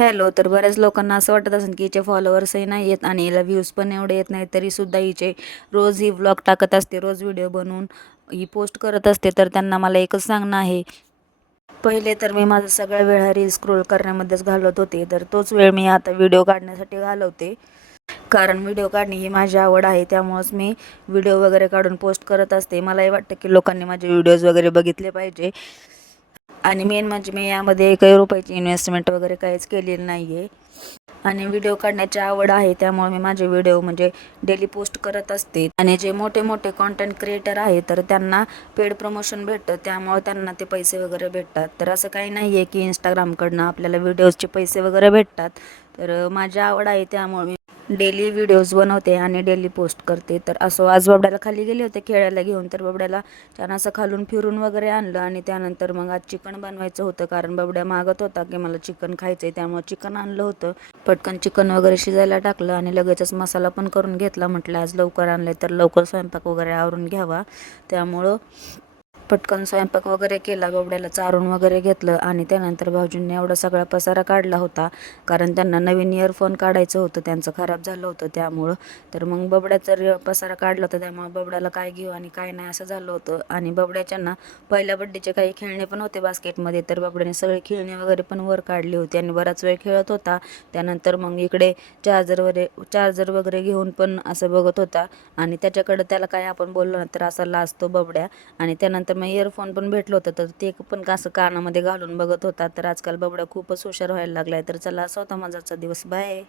Hello. तर बऱ्याच लोकांना असं वाटत असेल की हिचे फॉलोअर्सही नाही आहेत आणि हिला व्ह्यूज पण एवढे येत नाही, तरीसुद्धा हिचे रोज ही व्लॉग टाकत असते, रोज व्हिडिओ बनवून ही पोस्ट करत असते. तर त्यांना मला एकच सांगणं आहे, पहिले तर मी माझा सगळा वेळ हा रील स्क्रोल करण्यामध्येच घालवत होते, तर तोच वेळ मी आता व्हिडिओ काढण्यासाठी घालवते. कारण व्हिडिओ काढणे ही माझी आवड आहे, त्यामुळंच मी व्हिडिओ वगैरे काढून पोस्ट करत असते. मलाही वाटतं की लोकांनी माझे व्हिडिओज वगैरे बघितले पाहिजे. आणि मेन म्हणजे मी यामध्ये काही रुपयाची इन्व्हेस्टमेंट वगैरे काहीच केलेली नाही आहे. आणि व्हिडिओ काढण्याची आवड आहे, त्यामुळे मी माझे व्हिडिओ म्हणजे डेली पोस्ट करत असते. आणि जे मोठे मोठे कंटेंट क्रिएटर आहे, तर त्यांना पेड प्रमोशन भेटतं, त्यामुळे त्यांना ते पैसे वगैरे भेटतात. तर असं काही नाही आहे की इंस्टाग्रामकडनं आपल्याला व्हिडिओजचे पैसे वगैरे भेटतात. तर माझी आवड आहे, त्यामुळे मी डेली व्हिडिओज बनवते आणि डेली पोस्ट करते. तर असं आज बबड्याला खाली गेले होते खेळायला घेऊन, तर बबड्याला छान असं खालून फिरून वगैरे आणलं. आणि त्यानंतर मग आज चिकन बनवायचं होतं, कारण बबड्या मागत होता की मला चिकन खायचं आहे, त्यामुळे चिकन आणलं होतं. पटकन चिकन वगैरे शिजायला टाकलं आणि लगेचच मसाला पण करून घेतला. म्हटलं आज लवकर आणले तर लवकर स्वयंपाक वगैरे आवरून घ्यावा, त्यामुळं पटकन स्वयंपाक वगैरे केला, बबड्याला चारून वगैरे घेतलं. आणि त्यानंतर भाऊजींनी एवढा सगळा पसारा काढला होता, कारण त्यांना नवीन इयरफोन काढायचं होतं, त्यांचं खराब झालं होतं त्यामुळं. तर मग बबड्याचा पसारा काढला होता, त्यामुळे बबड्याला काय घेऊ आणि काय नाही असं झालं होतं. आणि बबड्याच्या ना पहिल्या बड्डेचे काही खेळणे पण होते बास्केटमध्ये, तर बबड्याने सगळे खेळणे वगैरे पण वर काढली होती आणि बराच वेळ खेळत होता. त्यानंतर मग इकडे चार्जर वगैरे घेऊन पण असं बघत होता. आणि त्याच्याकडं त्याला काय आपण बोललो ना तर असा लाजतो बबड्या. आणि त्यानंतर मग इयरफोन पण भेटलं होतं, तर ते पण असं कानामध्ये घालून बघत होता. तर आजकाल बबड्या खूपच हुशार व्हायला लागलाय. तर चला, असा होता माझा आजचा दिवस. बाय.